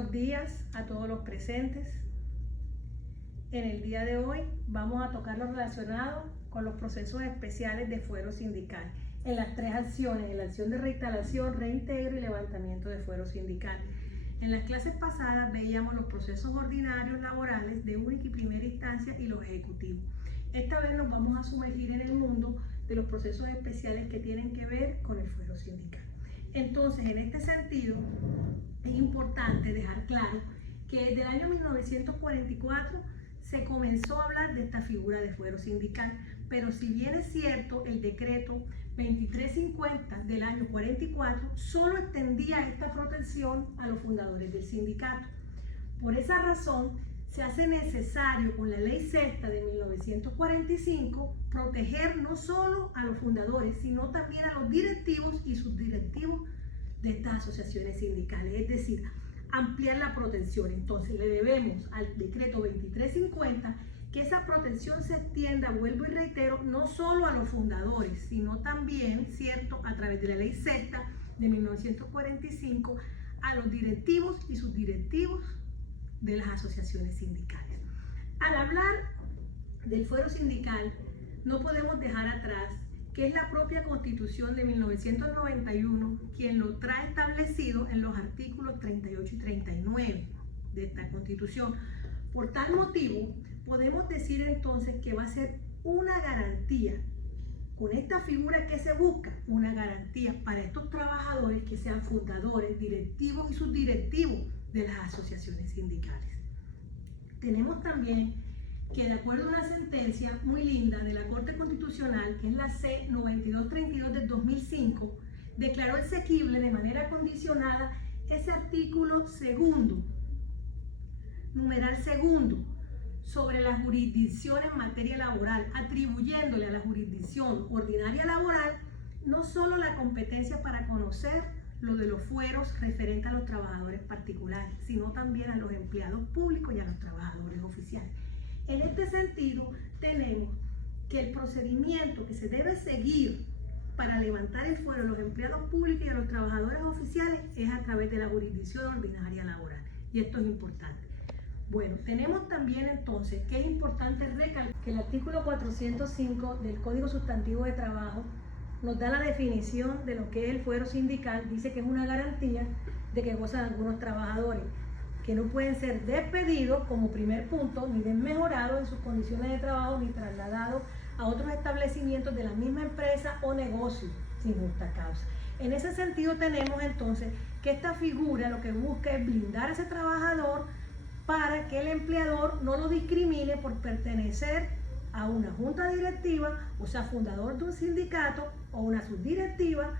Buenos días a todos los presentes. En el día de hoy vamos a tocar lo relacionado con los procesos especiales de fuero sindical en las tres acciones, en la acción de reinstalación, reintegro y levantamiento de fuero sindical. En las clases pasadas veíamos los procesos ordinarios laborales de única y primera instancia y los ejecutivos. Esta vez nos vamos a sumergir en el mundo de los procesos especiales que tienen que ver con el fuero sindical. Entonces, en este sentido, es importante dejar claro que desde el año 1944 se comenzó a hablar de esta figura de fuero sindical, pero si bien es cierto, el decreto 2350 del año 44 solo extendía esta protección a los fundadores del sindicato. Por esa razón, se hace necesario con la ley sexta de 1945 proteger no solo a los fundadores, sino también a los directivos y subdirectivos de estas asociaciones sindicales, es decir, ampliar la protección. Entonces le debemos al decreto 2350 que esa protección se extienda, vuelvo y reitero, no solo a los fundadores, sino también, cierto, a través de la ley sexta de 1945 a los directivos y subdirectivos de las asociaciones sindicales. Al hablar del fuero sindical, no podemos dejar atrás que es la propia Constitución de 1991 quien lo trae establecido en los artículos 38 y 39 de esta Constitución. Por tal motivo, podemos decir entonces que va a ser una garantía, con esta figura que se busca, una garantía para estos trabajadores que sean fundadores, directivos y subdirectivos de las asociaciones sindicales. Tenemos también que de acuerdo a una sentencia muy linda de la Corte Constitucional, que es la C-9232 del 2005, declaró exequible de manera condicionada ese artículo segundo, numeral segundo, sobre la jurisdicción en materia laboral, atribuyéndole a la jurisdicción ordinaria laboral no solo la competencia para conocer lo de los fueros referentes a los trabajadores particulares, sino también a los empleados públicos y a los trabajadores oficiales. En este sentido, tenemos que el procedimiento que se debe seguir para levantar el fuero a los empleados públicos y a los trabajadores oficiales es a través de la jurisdicción ordinaria laboral. Y esto es importante. Bueno, tenemos también entonces que es importante recalcar que el artículo 405 del Código Sustantivo de Trabajo nos da la definición de lo que es el fuero sindical. Dice que es una garantía de que gozan algunos trabajadores que no pueden ser despedidos como primer punto, ni desmejorados en sus condiciones de trabajo, ni trasladados a otros establecimientos de la misma empresa o negocio sin justa causa. En ese sentido tenemos entonces que esta figura lo que busca es blindar a ese trabajador para que el empleador no lo discrimine por pertenecer a una junta directiva, o sea, fundador de un sindicato o una subdirectiva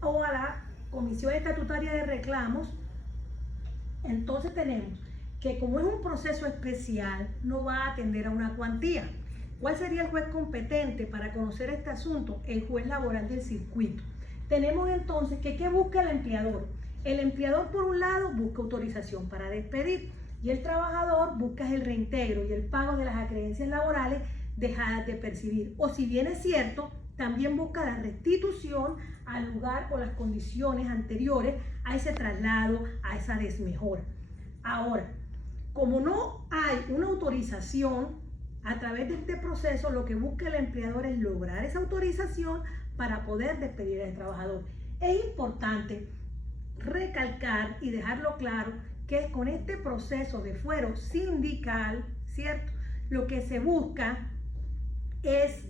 o a la comisión estatutaria de reclamos. Entonces tenemos que como es un proceso especial, no va a atender a una cuantía. ¿Cuál sería el juez competente para conocer este asunto? El juez laboral del circuito. Tenemos entonces que ¿qué busca el empleador? El empleador, por un lado, busca autorización para despedir y el trabajador busca el reintegro y el pago de las acreencias laborales dejadas de percibir. O si bien es cierto, también busca la restitución al lugar o las condiciones anteriores a ese traslado, a esa desmejora. Ahora, como no hay una autorización a través de este proceso, lo que busca el empleador es lograr esa autorización para poder despedir al trabajador. Es importante recalcar y dejarlo claro que con este proceso de fuero sindical, ¿cierto? Lo que se busca es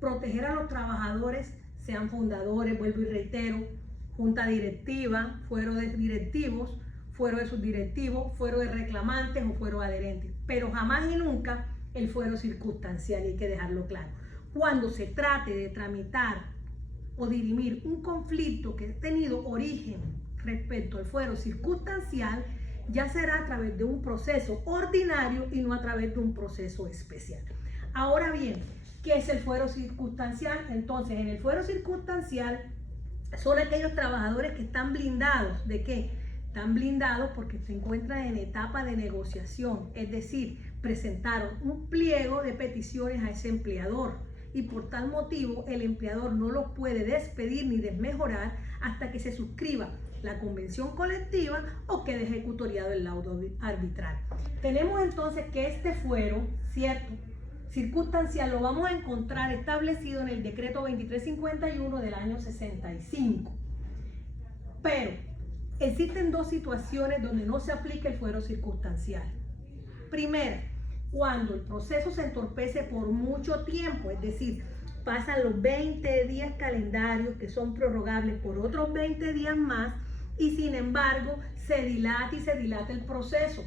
proteger a los trabajadores, sean fundadores, vuelvo y reitero, junta directiva, fuero de directivos, fuero de subdirectivos, fuero de reclamantes o fuero adherentes, pero jamás y nunca el fuero circunstancial, y hay que dejarlo claro. Cuando se trate de tramitar o dirimir un conflicto que ha tenido origen respecto al fuero circunstancial, ya será a través de un proceso ordinario y no a través de un proceso especial. Ahora bien, ¿qué es el fuero circunstancial? Entonces, en el fuero circunstancial son aquellos trabajadores que están blindados. ¿De qué? Están blindados porque se encuentran en etapa de negociación, es decir, presentaron un pliego de peticiones a ese empleador y por tal motivo el empleador no los puede despedir ni desmejorar hasta que se suscriba la convención colectiva o quede ejecutoriado el laudo arbitral. Tenemos entonces que este fuero, ¿cierto?, circunstancial lo vamos a encontrar establecido en el decreto 2351 del año 65. Pero existen dos situaciones donde no se aplica el fuero circunstancial. Primera, cuando el proceso se entorpece por mucho tiempo, es decir, pasan los 20 días calendarios que son prorrogables por otros 20 días más y sin embargo se dilata el proceso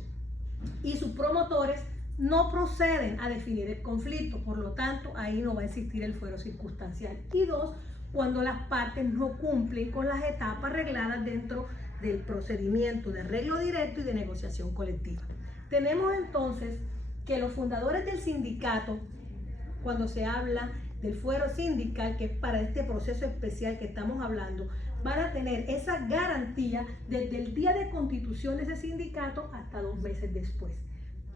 y sus promotores no proceden a definir el conflicto, por lo tanto ahí no va a existir el fuero circunstancial. Y dos, cuando las partes no cumplen con las etapas regladas dentro del procedimiento de arreglo directo y de negociación colectiva. Tenemos entonces que los fundadores del sindicato, cuando se habla del fuero sindical, que es para este proceso especial que estamos hablando, van a tener esa garantía desde el día de constitución de ese sindicato hasta 2 meses después.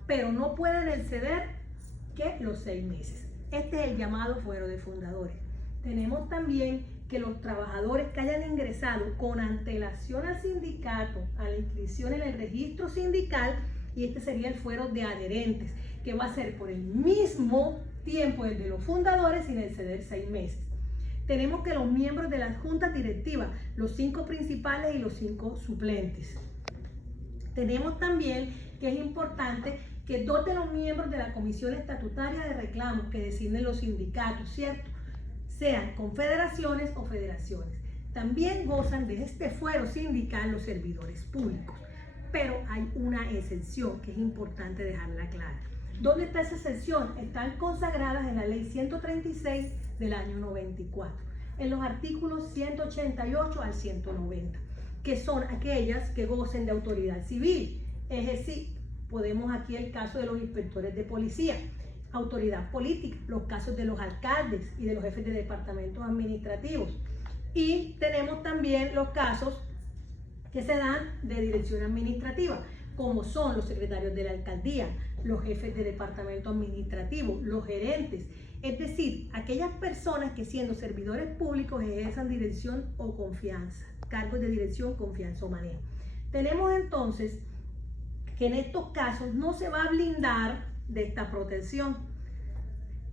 Pero no pueden exceder que los 6 meses. Este es el llamado fuero de fundadores. Tenemos también que los trabajadores que hayan ingresado con antelación al sindicato, a la inscripción en el registro sindical, y este sería el fuero de adherentes, que va a ser por el mismo tiempo desde los fundadores sin exceder 6 meses. Tenemos que los miembros de las juntas directivas, los 5 principales y los 5 suplentes. Tenemos también que es importante que 2 de los miembros de la comisión estatutaria de reclamos que designen los sindicatos, ¿cierto?, sean confederaciones o federaciones. También gozan de este fuero sindical los servidores públicos. Pero hay una excepción que es importante dejarla clara. ¿Dónde está esa excepción? Están consagradas en la ley 136 del año 94, en los artículos 188 al 190, que son aquellas que gocen de autoridad civil. Es decir, podemos aquí el caso de los inspectores de policía, autoridad política, los casos de los alcaldes y de los jefes de departamentos administrativos. Y tenemos también los casos que se dan de dirección administrativa, como son los secretarios de la alcaldía, los jefes de departamento administrativo, los gerentes, es decir, aquellas personas que siendo servidores públicos ejerzan dirección o confianza, cargos de dirección, confianza o manejo. Tenemos entonces que en estos casos no se va a blindar de esta protección.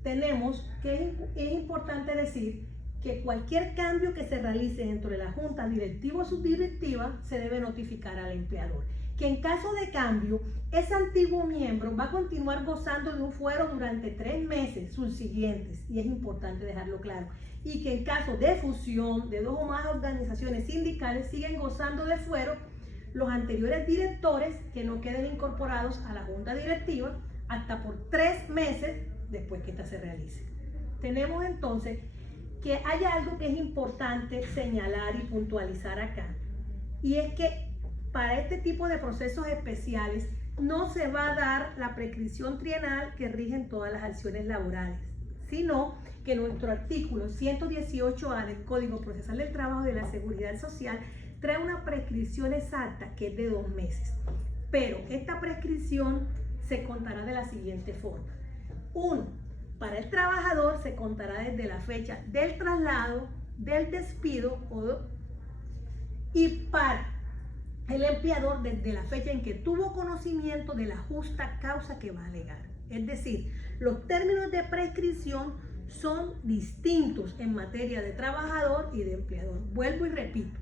Tenemos que es importante decir que cualquier cambio que se realice dentro de la junta directiva o subdirectiva se debe notificar al empleador. Que en caso de cambio, ese antiguo miembro va a continuar gozando de un fuero durante 3 meses subsiguientes, y es importante dejarlo claro. Y que en caso de fusión de 2 o más organizaciones sindicales siguen gozando de fuero los anteriores directores que no queden incorporados a la junta directiva hasta por 3 meses después que ésta se realice. Tenemos entonces que hay algo que es importante señalar y puntualizar acá, y es que para este tipo de procesos especiales no se va a dar la prescripción trienal que rigen todas las acciones laborales, sino que nuestro artículo 118A del Código Procesal del Trabajo y de la Seguridad Social trae una prescripción exacta que es de 2 meses. Pero esta prescripción se contará de la siguiente forma. 1. Para el trabajador se contará desde la fecha del traslado, del despido y para el empleador desde la fecha en que tuvo conocimiento de la justa causa que va a alegar. Es decir, los términos de prescripción son distintos en materia de trabajador y de empleador. Vuelvo y repito,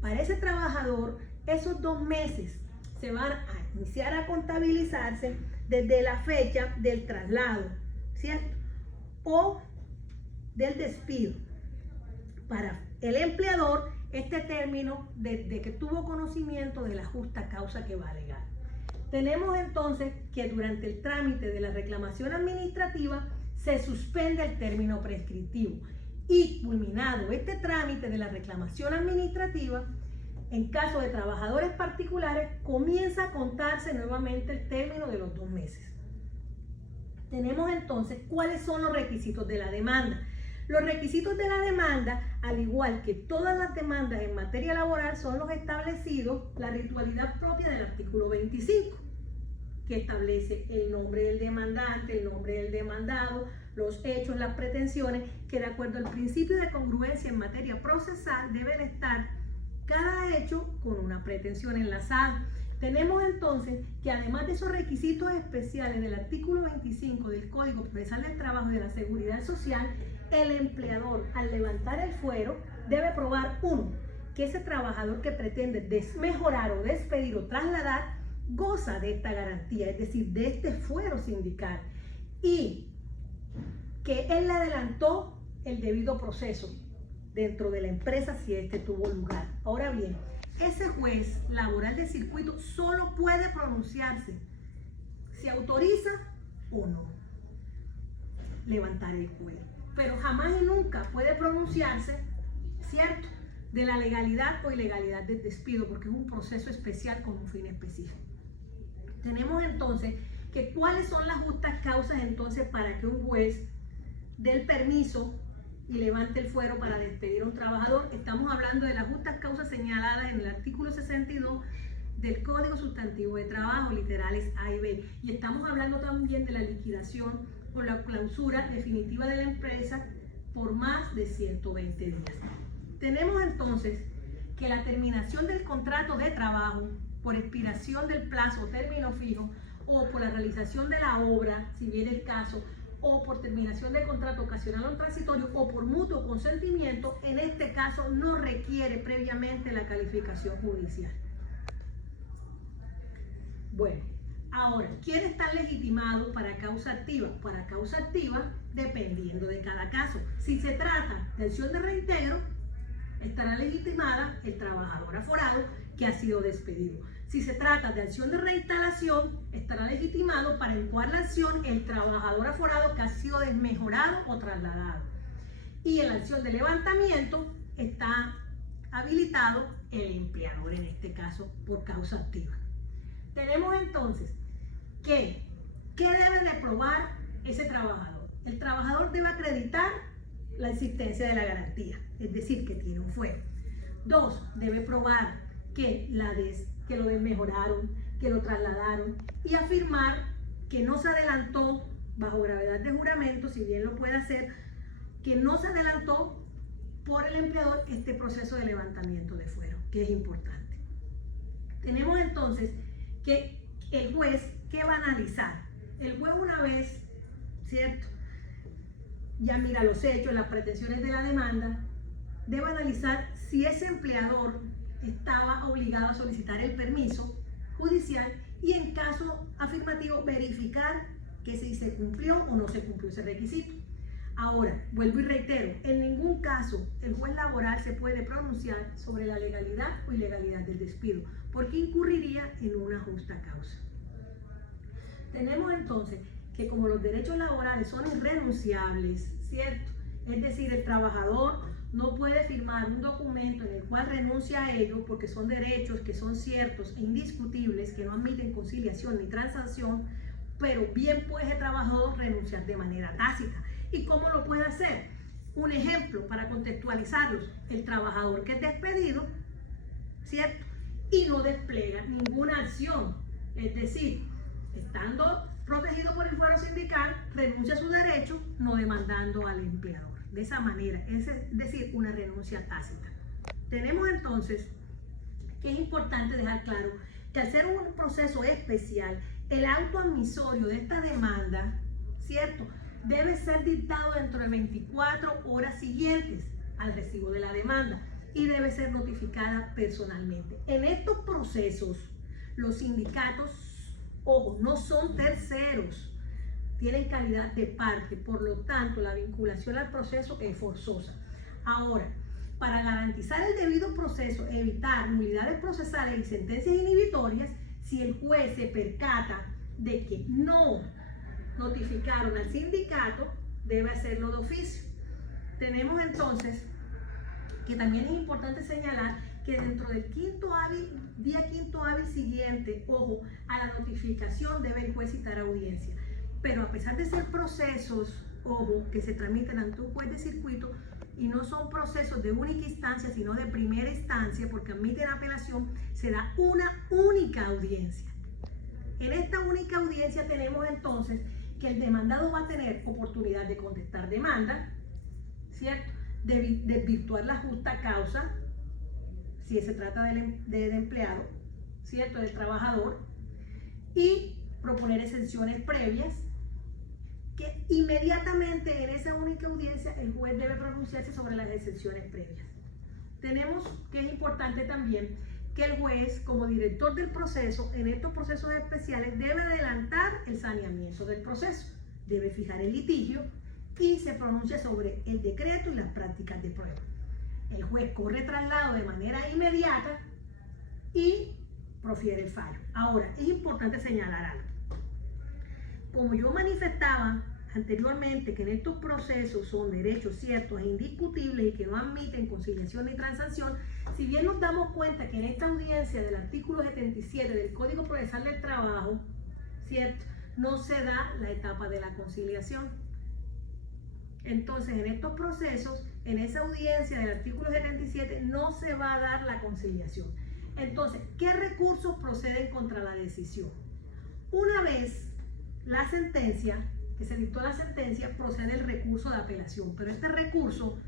para ese trabajador esos 2 meses se van a iniciar a contabilizarse desde la fecha del traslado, ¿cierto?, o del despido. Para el empleador, este término desde que tuvo conocimiento de la justa causa que va a alegar. Tenemos entonces que durante el trámite de la reclamación administrativa se suspende el término prescriptivo y culminado este trámite de la reclamación administrativa, en caso de trabajadores particulares comienza a contarse nuevamente el término de los 2 meses. Tenemos entonces cuáles son los requisitos de la demanda. Los requisitos de la demanda, al igual que todas las demandas en materia laboral, son los establecidos, la ritualidad propia del artículo 25, que establece el nombre del demandante, el nombre del demandado, los hechos, las pretensiones, que de acuerdo al principio de congruencia en materia procesal deben estar cada hecho con una pretensión enlazada. Tenemos entonces que además de esos requisitos especiales del artículo 25 del Código Procesal del Trabajo y de la Seguridad Social, el empleador al levantar el fuero debe probar, uno, que ese trabajador que pretende desmejorar o despedir o trasladar goza de esta garantía, es decir, de este fuero sindical, y que él le adelantó el debido proceso dentro de la empresa si este tuvo lugar. Ahora bien, ese juez laboral de circuito solo puede pronunciarse si autoriza o no levantar el fuero, pero jamás y nunca puede pronunciarse, ¿cierto?, de la legalidad o ilegalidad del despido, porque es un proceso especial con un fin específico. Tenemos entonces que cuáles son las justas causas entonces para que un juez dé el permiso y levante el fuero para despedir a un trabajador. Estamos hablando de las justas causas señaladas en el artículo 62 del Código Sustantivo de Trabajo, literales A y B. Y estamos hablando también de la liquidación o la clausura definitiva de la empresa por más de 120 días. Tenemos entonces que la terminación del contrato de trabajo por expiración del plazo o término fijo, o por la realización de la obra, si viene el caso, o por terminación de contrato ocasional o transitorio, o por mutuo consentimiento, en este caso no requiere previamente la calificación judicial. Bueno, ahora, ¿quién está legitimado para causa activa? Para causa activa, dependiendo de cada caso. Si se trata de acción de reintegro, estará legitimada el trabajador aforado que ha sido despedido. Si se trata de acción de reinstalación, estará legitimado para encuadrar la acción el trabajador aforado que ha sido desmejorado o trasladado. Y en la acción de levantamiento está habilitado el empleador, en este caso, por causa activa. Tenemos entonces que, ¿qué debe de probar ese trabajador? El trabajador debe acreditar la existencia de la garantía, es decir, que tiene un fuero. 2, debe probar que lo desmejoraron, que lo trasladaron, y afirmar que no se adelantó bajo gravedad de juramento, si bien lo puede hacer, que no se adelantó por el empleador este proceso de levantamiento de fuero, que es importante. Tenemos entonces que el juez, ¿qué va a analizar? El juez, una vez, ¿cierto?, ya mira los hechos, las pretensiones de la demanda, debe analizar si ese empleador estaba obligado a solicitar el permiso judicial y, en caso afirmativo, verificar que si se cumplió o no se cumplió ese requisito. Ahora, vuelvo y reitero, en ningún caso el juez laboral se puede pronunciar sobre la legalidad o ilegalidad del despido, porque incurriría en una justa causa. Tenemos entonces que, como los derechos laborales son irrenunciables, ¿cierto?, es decir, el trabajador no puede firmar un documento en el cual renuncia a ello, porque son derechos que son ciertos e indiscutibles, que no admiten conciliación ni transacción, pero bien puede el trabajador renunciar de manera tácita. ¿Y cómo lo puede hacer? Un ejemplo para contextualizarlos: el trabajador que es despedido, ¿cierto?, y no despliega ninguna acción, es decir, estando protegido por el fuero sindical, renuncia a su derecho no demandando al empleador. De esa manera, es decir, una renuncia tácita. Tenemos entonces que es importante dejar claro que, al ser un proceso especial, el auto admisorio de esta demanda, ¿cierto?, debe ser dictado dentro de 24 horas siguientes al recibo de la demanda y debe ser notificada personalmente. En estos procesos, los sindicatos, ojo, no son terceros, tienen calidad de parte, por lo tanto la vinculación al proceso es forzosa. Ahora, para garantizar el debido proceso, evitar nulidades procesales y sentencias inhibitorias, si el juez se percata de que no notificaron al sindicato, debe hacerlo de oficio. Tenemos entonces que también es importante señalar que dentro del día quinto hábil siguiente, ojo, a la notificación debe el juez citar audiencia. Pero a pesar de ser procesos, ojo, que se tramiten ante un juez de circuito y no son procesos de única instancia, sino de primera instancia, porque admiten apelación, se da una única audiencia. En esta única audiencia tenemos entonces que el demandado va a tener oportunidad de contestar demanda, ¿cierto?, de desvirtuar la justa causa, si se trata del empleado, ¿cierto?, del trabajador, y proponer exenciones previas, que inmediatamente en esa única audiencia el juez debe pronunciarse sobre las exenciones previas. Tenemos que es importante también que el juez, como director del proceso, en estos procesos especiales, debe adelantar el saneamiento del proceso, debe fijar el litigio y se pronuncia sobre el decreto y las prácticas de prueba. El juez corre traslado de manera inmediata y profiere el fallo. Ahora, es importante señalar algo. Como yo manifestaba anteriormente que en estos procesos son derechos ciertos e indiscutibles y que no admiten conciliación ni transacción, si bien nos damos cuenta que en esta audiencia del artículo 77 del Código Procesal del Trabajo, ¿cierto?, no se da la etapa de la conciliación. Entonces, en estos procesos, en esa audiencia del artículo 77, no se va a dar la conciliación. Entonces, ¿qué recursos proceden contra la decisión? Una vez la sentencia, que se dictó la sentencia, procede el recurso de apelación, pero este recurso,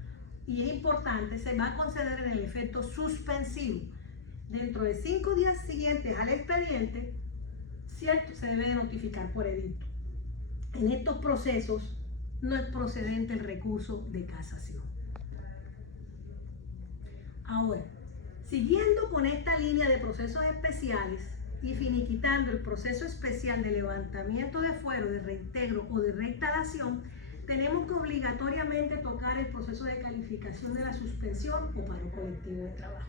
y es importante, se va a conceder en el efecto suspensivo. Dentro de 5 días siguientes al expediente, ¿cierto?, se debe de notificar por edicto. En estos procesos no es procedente el recurso de casación. Ahora, siguiendo con esta línea de procesos especiales y finiquitando el proceso especial de levantamiento de fuero, de reintegro o de reinstalación, tenemos que obligatoriamente tocar el proceso de calificación de la suspensión o paro colectivo de trabajo.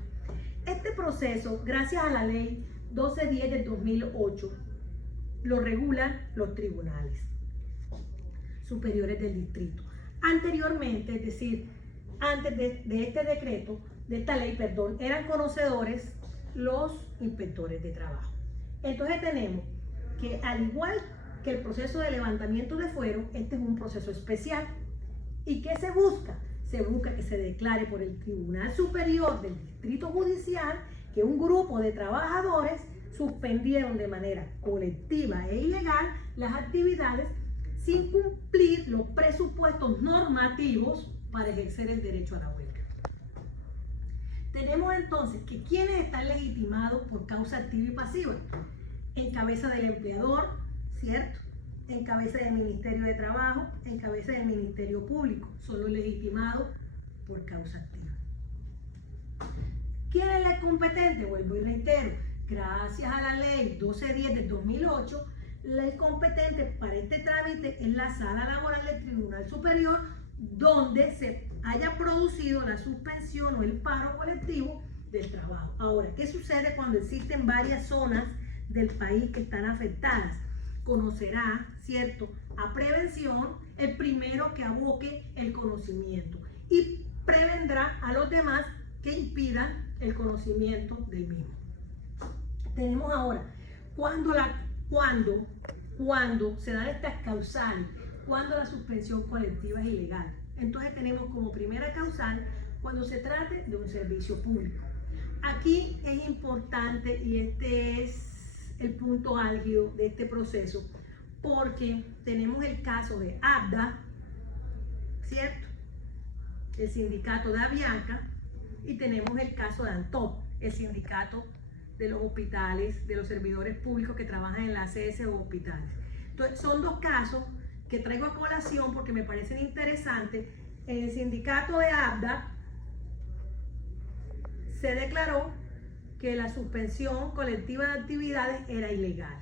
Este proceso, gracias a la ley 1210 del 2008, lo regulan los tribunales superiores del distrito. Anteriormente, es decir, antes de este decreto, de esta ley, perdón, eran conocedores los inspectores de trabajo. Entonces tenemos que, al igual que el proceso de levantamiento de fuero, este es un proceso especial. ¿Y qué se busca? Se busca que se declare por el Tribunal Superior del Distrito Judicial que un grupo de trabajadores suspendieron de manera colectiva e ilegal las actividades sin cumplir los presupuestos normativos para ejercer el derecho a la huelga. Tenemos entonces que quienes están legitimados por causa activa y pasiva, en cabeza del empleador, ¿cierto?, en cabeza del Ministerio de Trabajo, en cabeza del Ministerio Público, son los legitimados por causa activa. ¿Quién es la competente? Vuelvo y reitero, gracias a la ley 1210 del 2008, el competente para este trámite es la sala laboral del Tribunal Superior, donde se haya producido la suspensión o el paro colectivo del trabajo. Ahora, ¿qué sucede cuando existen varias zonas del país que están afectadas? Conocerá, ¿cierto?, a prevención el primero que aboque el conocimiento y prevendrá a los demás que impidan el conocimiento del mismo. Tenemos ahora, cuando se dan estas causales, cuando la suspensión colectiva es ilegal. Entonces tenemos como primera causal cuando se trate de un servicio público. Aquí es importante, y este es el punto álgido de este proceso, porque tenemos el caso de ABDA, ¿cierto?, el sindicato de Avianca, y tenemos el caso de ANTOP, el sindicato de los hospitales, de los servidores públicos que trabajan en la ACS o hospitales. Entonces, son dos casos que traigo a colación porque me parecen interesantes. En el sindicato de ABDA se declaró que la suspensión colectiva de actividades era ilegal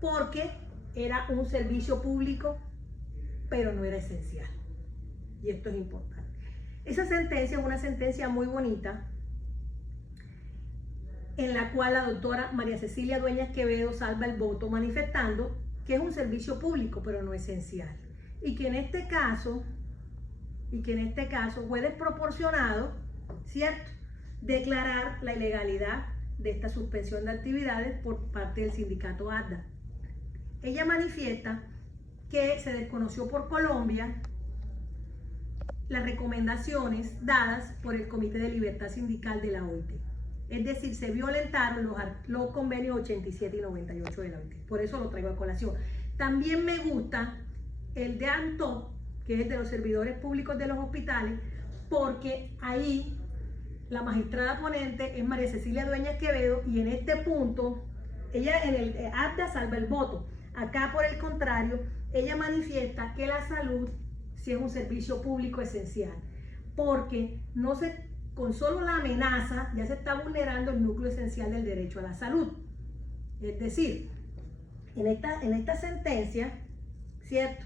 porque era un servicio público, pero no era esencial. Y esto es importante. Esa sentencia es una sentencia muy bonita, en la cual la doctora María Cecilia Dueñas Quevedo salva el voto manifestando que es un servicio público, pero no esencial. Y que en este caso fue desproporcionado, ¿cierto?, declarar la ilegalidad de esta suspensión de actividades por parte del sindicato ABDA. Ella manifiesta que se desconoció por Colombia las recomendaciones dadas por el Comité de Libertad Sindical de la OIT. Es decir, se violentaron los convenios 87 y 98 de la OIT. Por eso lo traigo a colación. También me gusta el de ANTOP, que es de los servidores públicos de los hospitales, porque ahí la magistrada ponente es María Cecilia Dueñas Quevedo, y en este punto, ella en el acta salva el voto. Acá, por el contrario, ella manifiesta que la salud sí es un servicio público esencial, porque con solo la amenaza ya se está vulnerando el núcleo esencial del derecho a la salud. Es decir, en esta sentencia, ¿cierto?,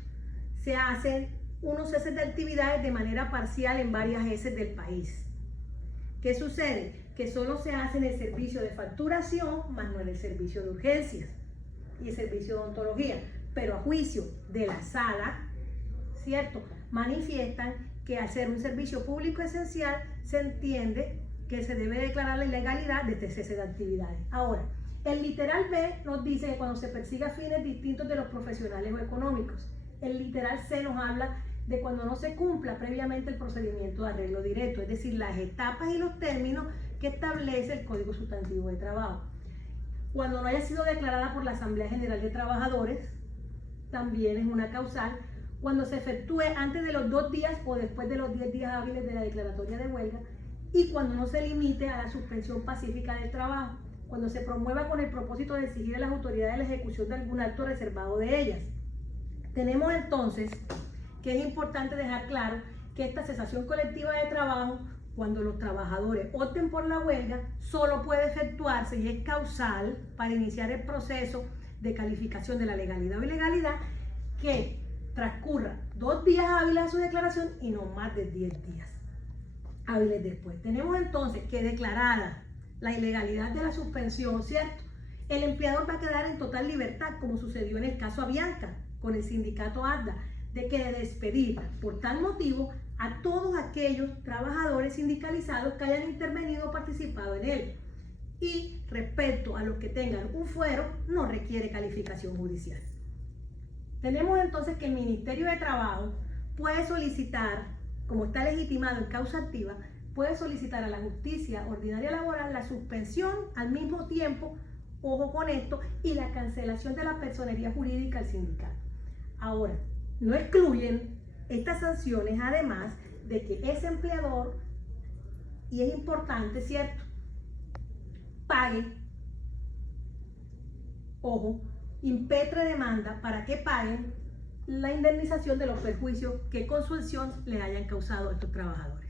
se hacen unos ceses de actividades de manera parcial en varias heces del país. ¿Qué sucede? Que solo se hace en el servicio de facturación, más no en el servicio de urgencias y el servicio de odontología. Pero a juicio de la sala, ¿cierto?, manifiestan que al ser un servicio público esencial, se entiende que se debe declarar la ilegalidad de este cese de actividades. Ahora, el literal B nos dice que cuando se persiga fines distintos de los profesionales o económicos. El literal C nos habla de cuando no se cumpla previamente el procedimiento de arreglo directo, es decir, las etapas y los términos que establece el Código Sustantivo de Trabajo. Cuando no haya sido declarada por la Asamblea General de Trabajadores, también es una causal. Cuando se efectúe antes de los 2 días o después de los 10 días hábiles de la declaratoria de huelga, y cuando no se limite a la suspensión pacífica del trabajo, cuando se promueva con el propósito de exigir a las autoridades la ejecución de algún acto reservado de ellas. Tenemos entonces que es importante dejar claro que esta cesación colectiva de trabajo, cuando los trabajadores opten por la huelga, solo puede efectuarse y es causal para iniciar el proceso de calificación de la legalidad o ilegalidad, que transcurra 2 días hábiles a su declaración y no más de 10 días hábiles después. Tenemos entonces que, declarada la ilegalidad de la suspensión, ¿cierto?, el empleador va a quedar en total libertad, como sucedió en el caso Avianca con el sindicato ADDA, de que despedir por tal motivo a todos aquellos trabajadores sindicalizados que hayan intervenido o participado en él. Y respecto a los que tengan un fuero, no requiere calificación judicial. Tenemos entonces que el Ministerio de Trabajo puede solicitar, como está legitimado en causa activa, puede solicitar a la justicia ordinaria laboral la suspensión al mismo tiempo, ojo con esto, y la cancelación de la personería jurídica al sindicato. Ahora, no excluyen estas sanciones, además de que ese empleador, y es importante, ¿cierto?, pague, ojo, impetre demanda para que paguen la indemnización de los perjuicios que con su acción le hayan causado a estos trabajadores.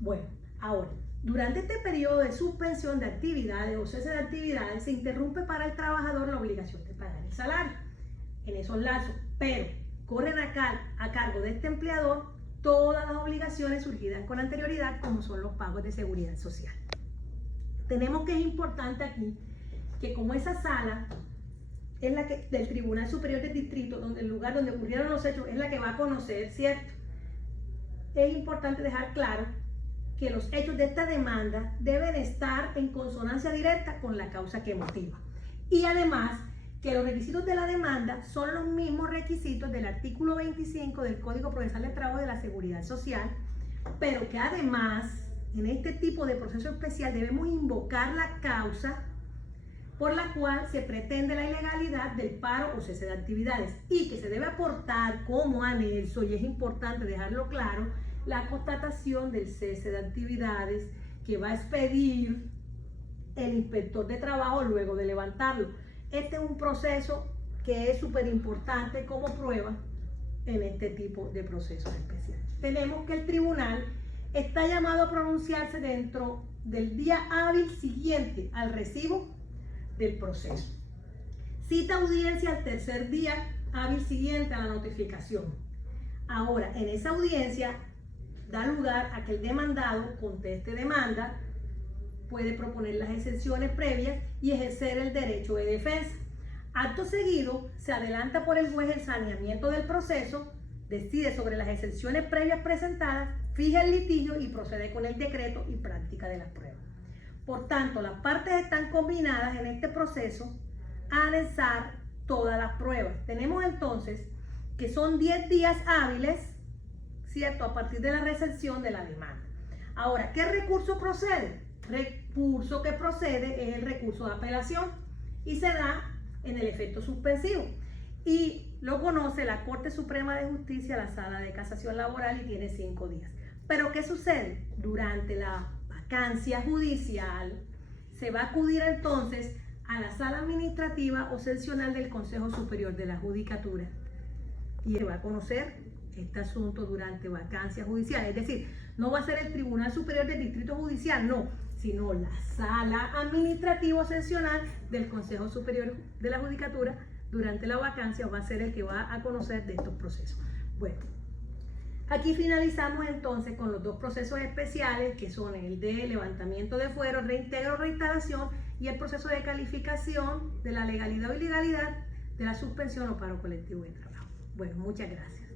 Bueno, ahora, durante este periodo de suspensión de actividades o cese de actividades, se interrumpe para el trabajador la obligación de pagar el salario en esos lazos, pero corren a cargo de este empleador todas las obligaciones surgidas con anterioridad, como son los pagos de seguridad social. Tenemos que es importante aquí que, como esa sala es la que del Tribunal Superior del Distrito, donde el lugar donde ocurrieron los hechos es la que va a conocer, ¿cierto?, es importante dejar claro que los hechos de esta demanda deben estar en consonancia directa con la causa que motiva. Y además, que los requisitos de la demanda son los mismos requisitos del artículo 25 del Código Procesal de Trabajo de la Seguridad Social, pero que además, en este tipo de proceso especial, debemos invocar la causa por la cual se pretende la ilegalidad del paro o cese de actividades, y que se debe aportar como anexo, y es importante dejarlo claro, la constatación del cese de actividades que va a expedir el inspector de trabajo luego de levantarlo. Este es un proceso que es súper importante como prueba en este tipo de procesos especiales. Tenemos que el tribunal está llamado a pronunciarse dentro del día hábil siguiente al recibo del proceso. Cita audiencia al tercer día hábil siguiente a la notificación. Ahora, en esa audiencia da lugar a que el demandado conteste demanda, puede proponer las exenciones previas y ejercer el derecho de defensa. Acto seguido, se adelanta por el juez el saneamiento del proceso, decide sobre las exenciones previas presentadas, fija el litigio y procede con el decreto y práctica de las pruebas. Por tanto, las partes están combinadas en este proceso a anexar todas las pruebas. Tenemos entonces que son 10 días hábiles, ¿cierto?, a partir de la recepción de la demanda. Ahora, ¿qué recurso procede? Recurso que procede es el recurso de apelación y se da en el efecto suspensivo. Y lo conoce la Corte Suprema de Justicia, la Sala de Casación Laboral, y tiene 5 días. Pero ¿qué sucede? Durante la vacancia judicial se va a acudir entonces a la Sala Administrativa o Seccional del Consejo Superior de la Judicatura y se va a conocer este asunto durante vacancia judicial. Es decir, no va a ser el Tribunal Superior del Distrito Judicial, no, sino la Sala Administrativa o Seccional del Consejo Superior de la Judicatura durante la vacancia va a ser el que va a conocer de estos procesos. Bueno, aquí finalizamos entonces con los 2 procesos especiales, que son el de levantamiento de fuero, reintegro, reinstalación, y el proceso de calificación de la legalidad o ilegalidad de la suspensión o paro colectivo de trabajo. Bueno, muchas gracias.